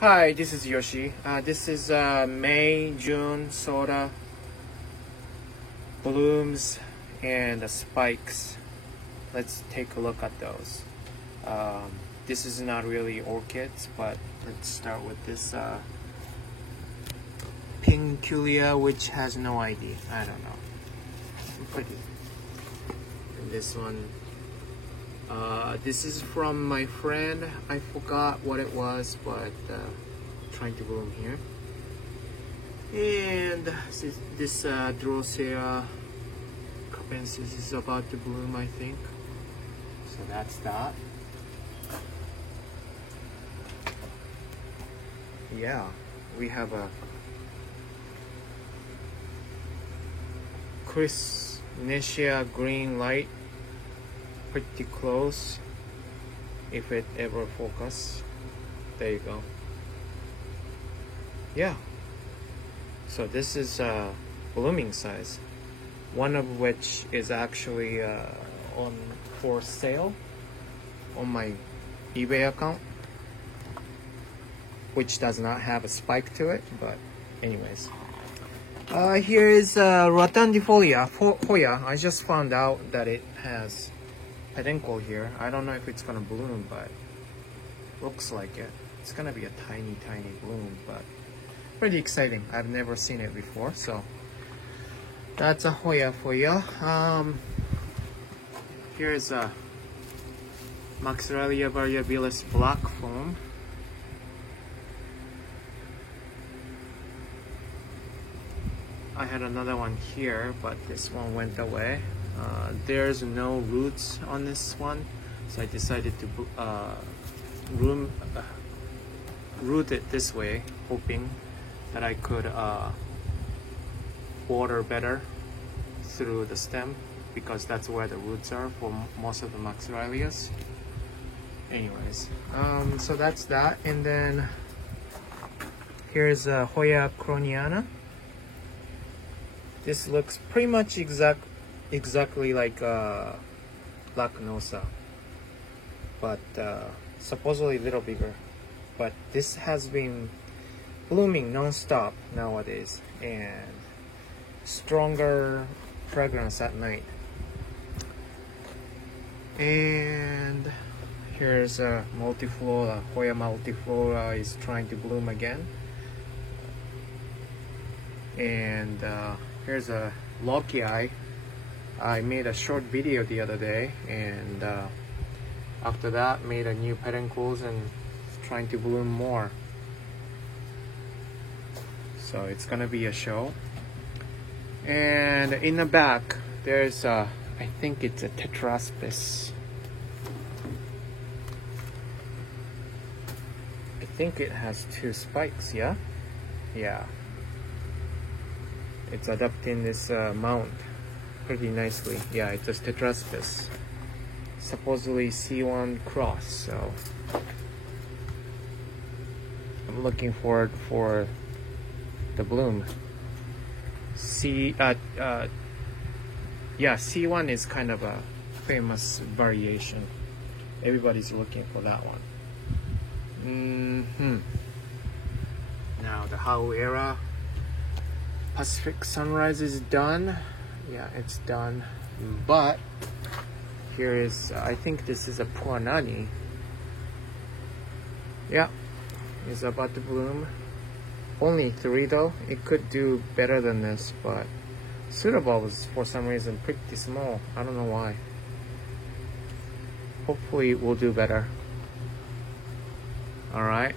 Hi, this is Yoshi. This is May, June, soda, blooms, and the spikes. Let's take a look at those. This is not really orchids, but let's start with this Pinculia, which has no ID. I don't know. Pretty. And this one. This is from my friend. I forgot what it was, but trying to bloom here. And this Drosera capensis is about to bloom, I think. So that's that. Yeah, we have a Chrysnetia green light. Pretty close, if it ever focus. There you go. Yeah, so this is blooming size, one of which is actually on for sale on my eBay account, which does not have a spike to it, but anyways. Here is Rotundifolia Hoya. I just found out that it has peduncle here. I don't know if it's gonna bloom, but looks like it. It's gonna be a tiny bloom, but pretty exciting. I've never seen it before, so that's a Hoya for you. Here's a Maxeralia variabilis black foam. I had another one here, but this one went away. There's no roots on this one, so I decided to root it this way, hoping that I could water better through the stem, because that's where the roots are for most of the Maxeralias. Anyways, so that's that. And then here's Hoya croniana. This looks pretty much exactly like Lacnosa, but supposedly a little bigger. But this has been blooming non-stop nowadays, and stronger fragrance at night. And here's a multiflora. Hoya multiflora is trying to bloom again. And here's a Lochii. I made a short video the other day, and after that made a new peduncles and trying to bloom more. So it's gonna be a show. And in the back there's I think it's a Tetraspis. I think it has 2 spikes, yeah? Yeah. It's adapting this mount pretty nicely. Yeah, it's a Tetraspis. Supposedly C1 cross, so I'm looking forward for the bloom. Yeah, C1 is kind of a famous variation. Everybody's looking for that one. Now the Hauera Pacific Sunrise is done. Yeah, it's done. But here is, I think this is a Puanani. Yeah, it's about to bloom. Only 3 though. It could do better than this, but Suitable was for some reason pretty small. I don't know why. Hopefully we'll do better. Alright.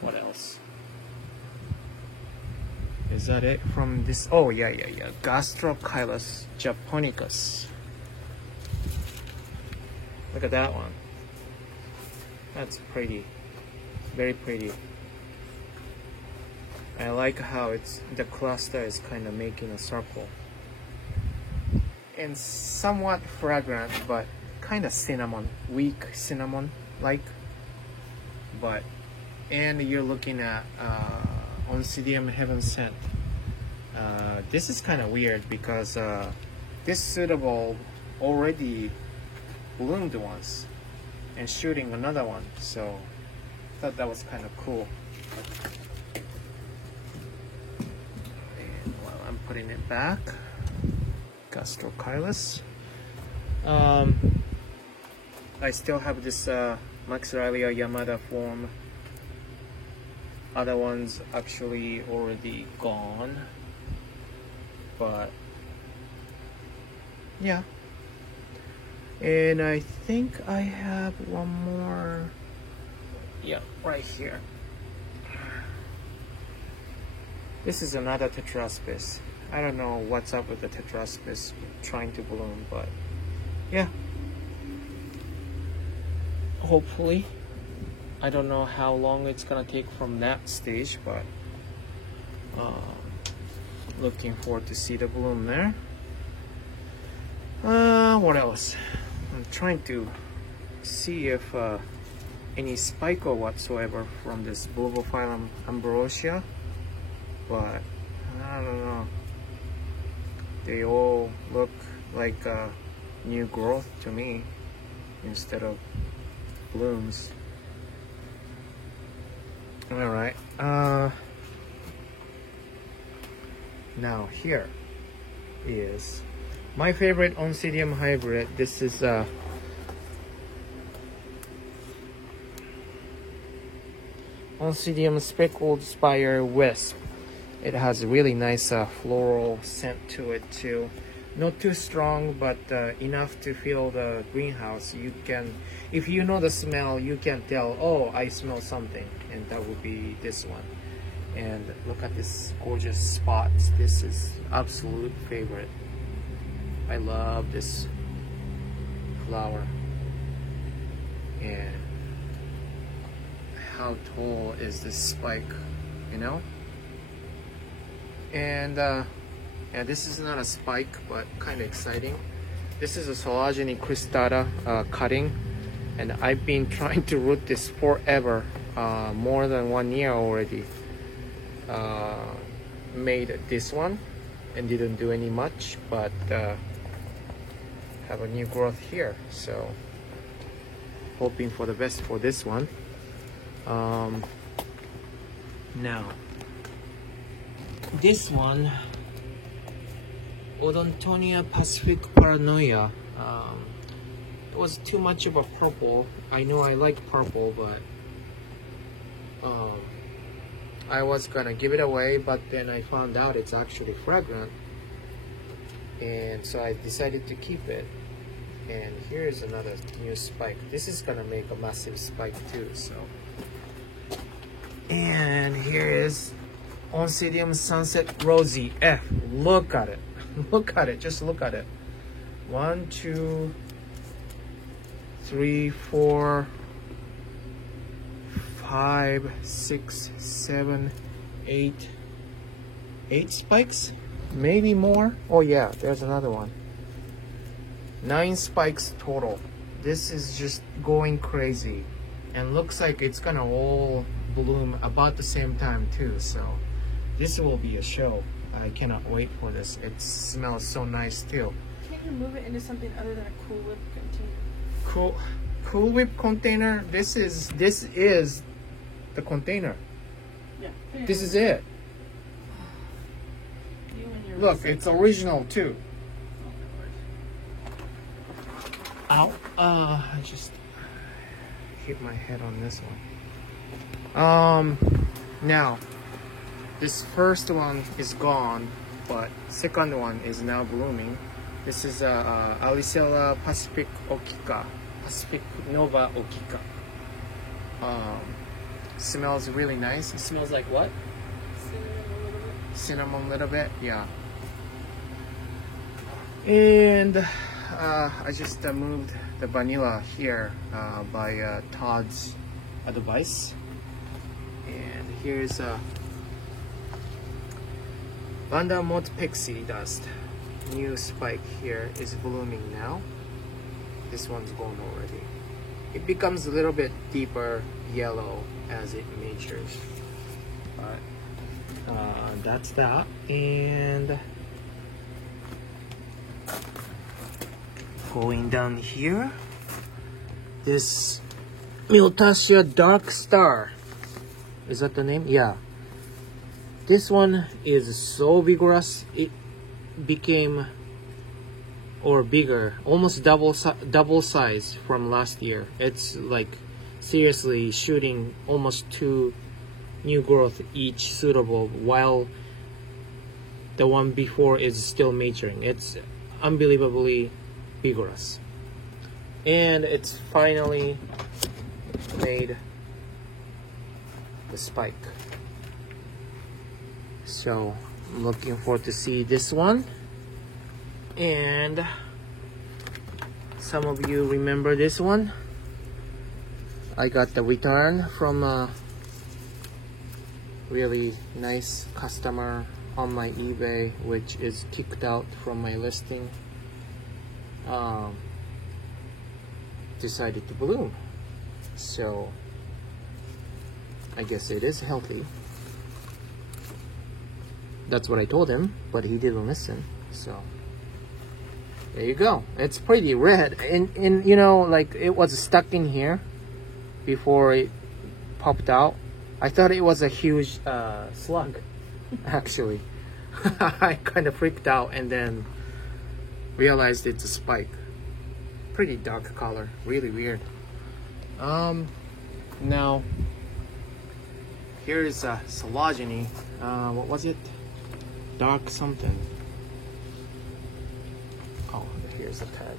What else? Is that it from this? Oh, yeah. Gastrochilus japonicus. Look at that one. That's pretty. Very pretty. I like how the cluster is kind of making a circle. And somewhat fragrant, but kind of cinnamon. Weak cinnamon-like. And you're looking at Oncidium Heaven Sent. This is kind of weird because this Suitable already bloomed once and shooting another one, so thought that was kind of cool. And while I'm putting it back, Gastrochyllus. I still have this Maxillaria Yamada form. Other ones actually already gone, but yeah. And I think I have one more. Yeah, right here. This is another Tetraspis. I don't know what's up with the Tetraspis trying to bloom, but yeah. Hopefully. I don't know how long it's gonna take from that stage, but looking forward to see the bloom there. What else? I'm trying to see if any spike or whatsoever from this Bulbophyllum ambrosia, but I don't know. They all look like new growth to me instead of blooms. All right. Now here is my favorite Oncidium hybrid. This is Oncidium Speckled Spire Wisp. It has a really nice floral scent to it too. Not too strong, but enough to fill the greenhouse. You can, if you know the smell, you can tell, oh, I smell something, and that would be this one. And look at this gorgeous spots. This is absolute favorite. I love this flower. And how tall is this spike, you know? And yeah, this is not a spike, but kind of exciting. This is a Solagene cristata cutting, and I've been trying to root this forever, more than 1 year already. Made this one and didn't do any much, but have a new growth here, so hoping for the best for this one. Now this one, Odontonia Pacific Paranoia. It was too much of a purple. I know I like purple, but I was gonna give it away, but then I found out it's actually fragrant, and so I decided to keep it. And here is another new spike. This is gonna make a massive spike too, so. And here is Oncidium Sunset Rosy F. Look at it. Look at it. Just look at it. 1, 2, 3, 4, 5, 6, 7, 8. 8 spikes? Maybe more. Oh yeah, there's another one. 9 spikes total. This is just going crazy. And looks like it's gonna all bloom about the same time too, so this will be a show. I cannot wait for this. It smells so nice too. Can't you move it into something other than a Cool Whip container? Cool Whip container. This is the container. Yeah. This is it. You and your Look, it's original too. Ow. I just hit my head on this one. Now, this first one is gone, but second one is now blooming. This is Alicella Pacific Okika, Pacific Nova Okika. Smells really nice. It smells like what? Cinnamon a little bit, yeah. And I just moved the vanilla here by Todd's advice. And here's Vandermont Pixie Dust. New spike here is blooming now. This one's gone already. It becomes a little bit deeper yellow as it matures. But that's that. And going down here, this Miltasia Dark Star. Is that the name? Yeah. This one is so vigorous. It became or bigger, almost double size from last year. It's like seriously shooting almost 2 new growth each suitable, while the one before is still maturing. It's unbelievably vigorous, and it's finally made the spike. So I'm looking forward to see this one. And some of you remember this one. I got the return from a really nice customer on my eBay, which is kicked out from my listing. Decided to bloom, so I guess it is healthy. That's what I told him, but he didn't listen. So there you go. It's pretty red, and you know, like it was stuck in here before it popped out. I thought it was a huge slug, actually. I kind of freaked out and then realized it's a spike. Pretty dark color, really weird. Now here's a Sologeny. What was it? Dark something. Oh, here's the tag.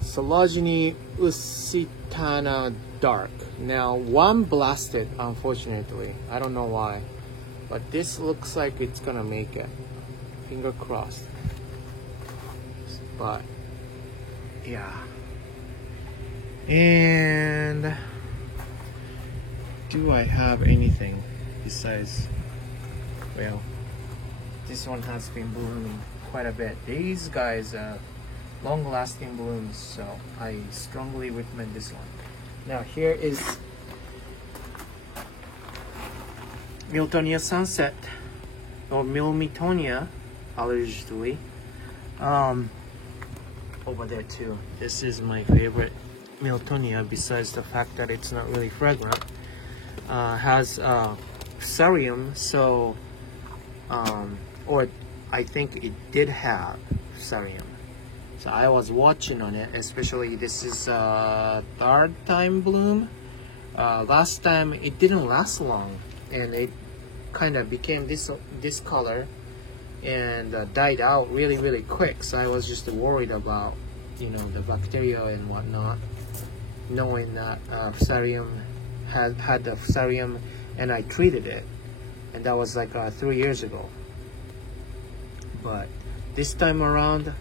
Sologeny Usitana Dark. Now one blasted, unfortunately. I don't know why, but this looks like it's gonna make it. Finger crossed. But yeah. And do I have anything besides, well, this one has been blooming quite a bit. These guys are long-lasting blooms, so I strongly recommend this one. Now here is Miltonia Sunset, or Miltonia allegedly. Over there too. This is my favorite Miltonia, besides the fact that it's not really fragrant. Has Fusarium, so or I think it did have Fusarium. So I was watching on it, especially this is third time bloom. Last time it didn't last long, and it kind of became this color and died out really quick. So I was just worried about, you know, the bacteria and whatnot, knowing that Fusarium had the Fusarium, and I treated it, and that was like 3 years ago. But this time around,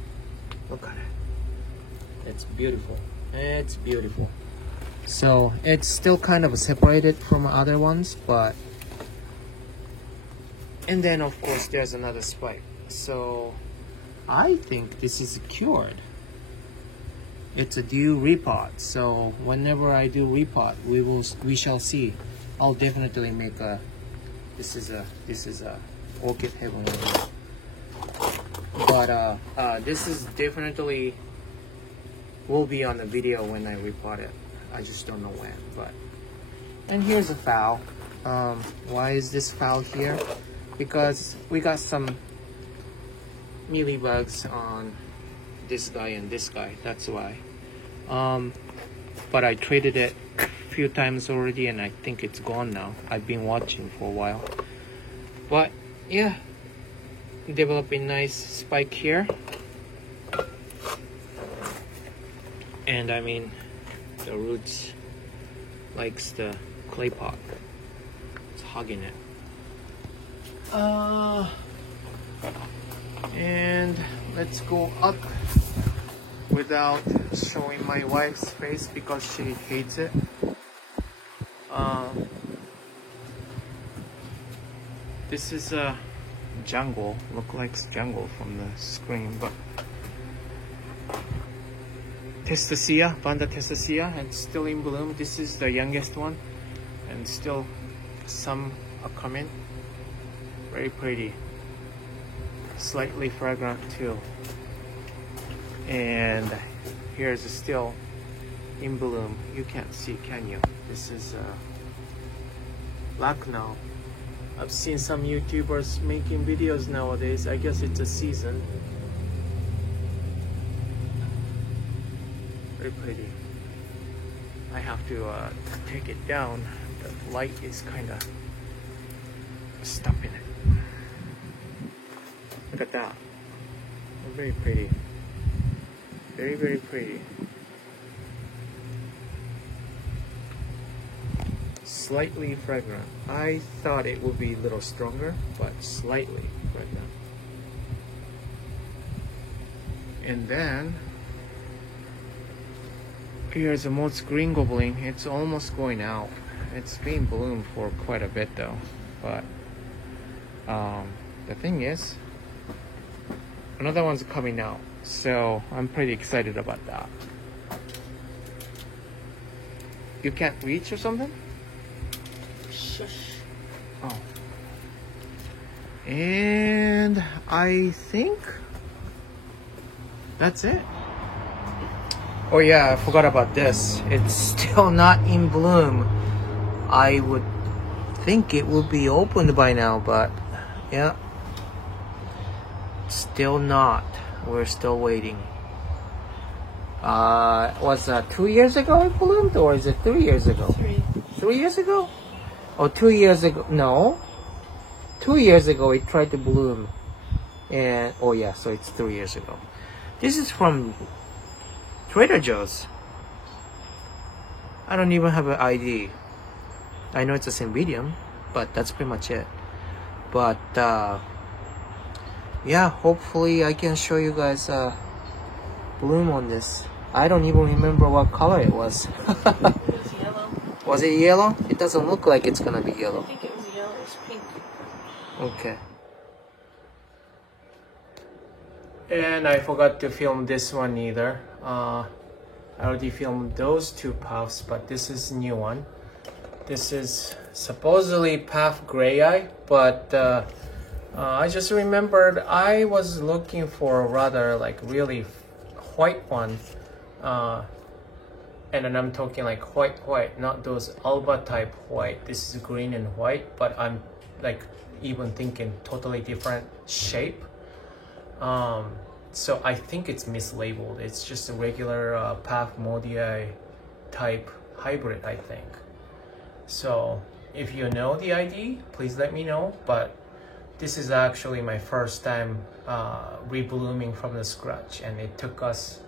look at it. It's beautiful. It's beautiful. So it's still kind of separated from other ones, but, and then of course there's another spike. So I think this is cured. It's a due repot. So whenever I do repot, we shall see. I'll definitely make a. This is a orchid heaven. But this is definitely will be on the video when I repot it. I just don't know when. But, and here's a foul. Why is this foul here? Because we got some mealybugs on this guy and this guy. That's why. But I traded it a few times already, and I think it's gone now. I've been watching for a while. But yeah, developing nice spike here. And I mean, the roots likes the clay pot. It's hugging it. And let's go up without showing my wife's face because she hates it. This is a jungle, look like jungle from the screen, but Testacea, Vanda Testacea, and still in bloom. This is the youngest one, and still some are coming. Very pretty, slightly fragrant too. And here's still in bloom. You can't see, can you? This is Lucknow. I've seen some YouTubers making videos nowadays. I guess it's a season. Very pretty. I have to take it down. The light is kind of stopping it. Look at that. Very pretty. Very, very pretty. Slightly fragrant. I thought it would be a little stronger, but slightly fragrant. And then here's a Mott's Green Goblin. It's almost going out. It's been bloomed for quite a bit though. But the thing is, another one's coming out. So I'm pretty excited about that. You can't reach or something? Shush. Oh. And I think that's it. Oh yeah, I forgot about this. It's still not in bloom. I would think it would be opened by now, but yeah, still not. We're still waiting. Was 2 years ago it bloomed, or is it 3 years ago? 3 years ago? Oh, 2 years ago? No, 2 years ago it tried to bloom, and oh yeah, so it's 3 years ago. This is from Trader Joe's. I don't even have an ID. I know it's the same medium, but that's pretty much it. But yeah, hopefully I can show you guys bloom on this. I don't even remember what color it was. It was yellow. Was it yellow? It doesn't look like it's gonna be yellow. I think it was yellow. It was pink. Okay. And I forgot to film this one either. I already filmed those two puffs, but this is a new one. This is supposedly Puff Gray Eye, but I just remembered I was looking for a rather like really white one. And then I'm talking like white, not those Alba type white. This is green and white, but I'm like even thinking totally different shape. So I think it's mislabeled. It's just a regular Puff Modiai type hybrid, I think. So if you know the ID, please let me know. But this is actually my first time reblooming from the scratch, and it took us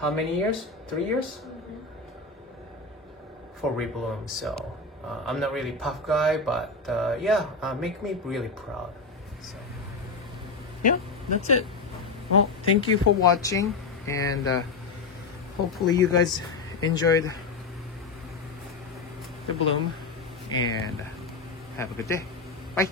how many years? 3 years? For rebloom. So I'm not really puff guy, but yeah, make me really proud. So yeah, that's it. Well, thank you for watching, and hopefully you guys enjoyed the bloom, and have a good day. Bye.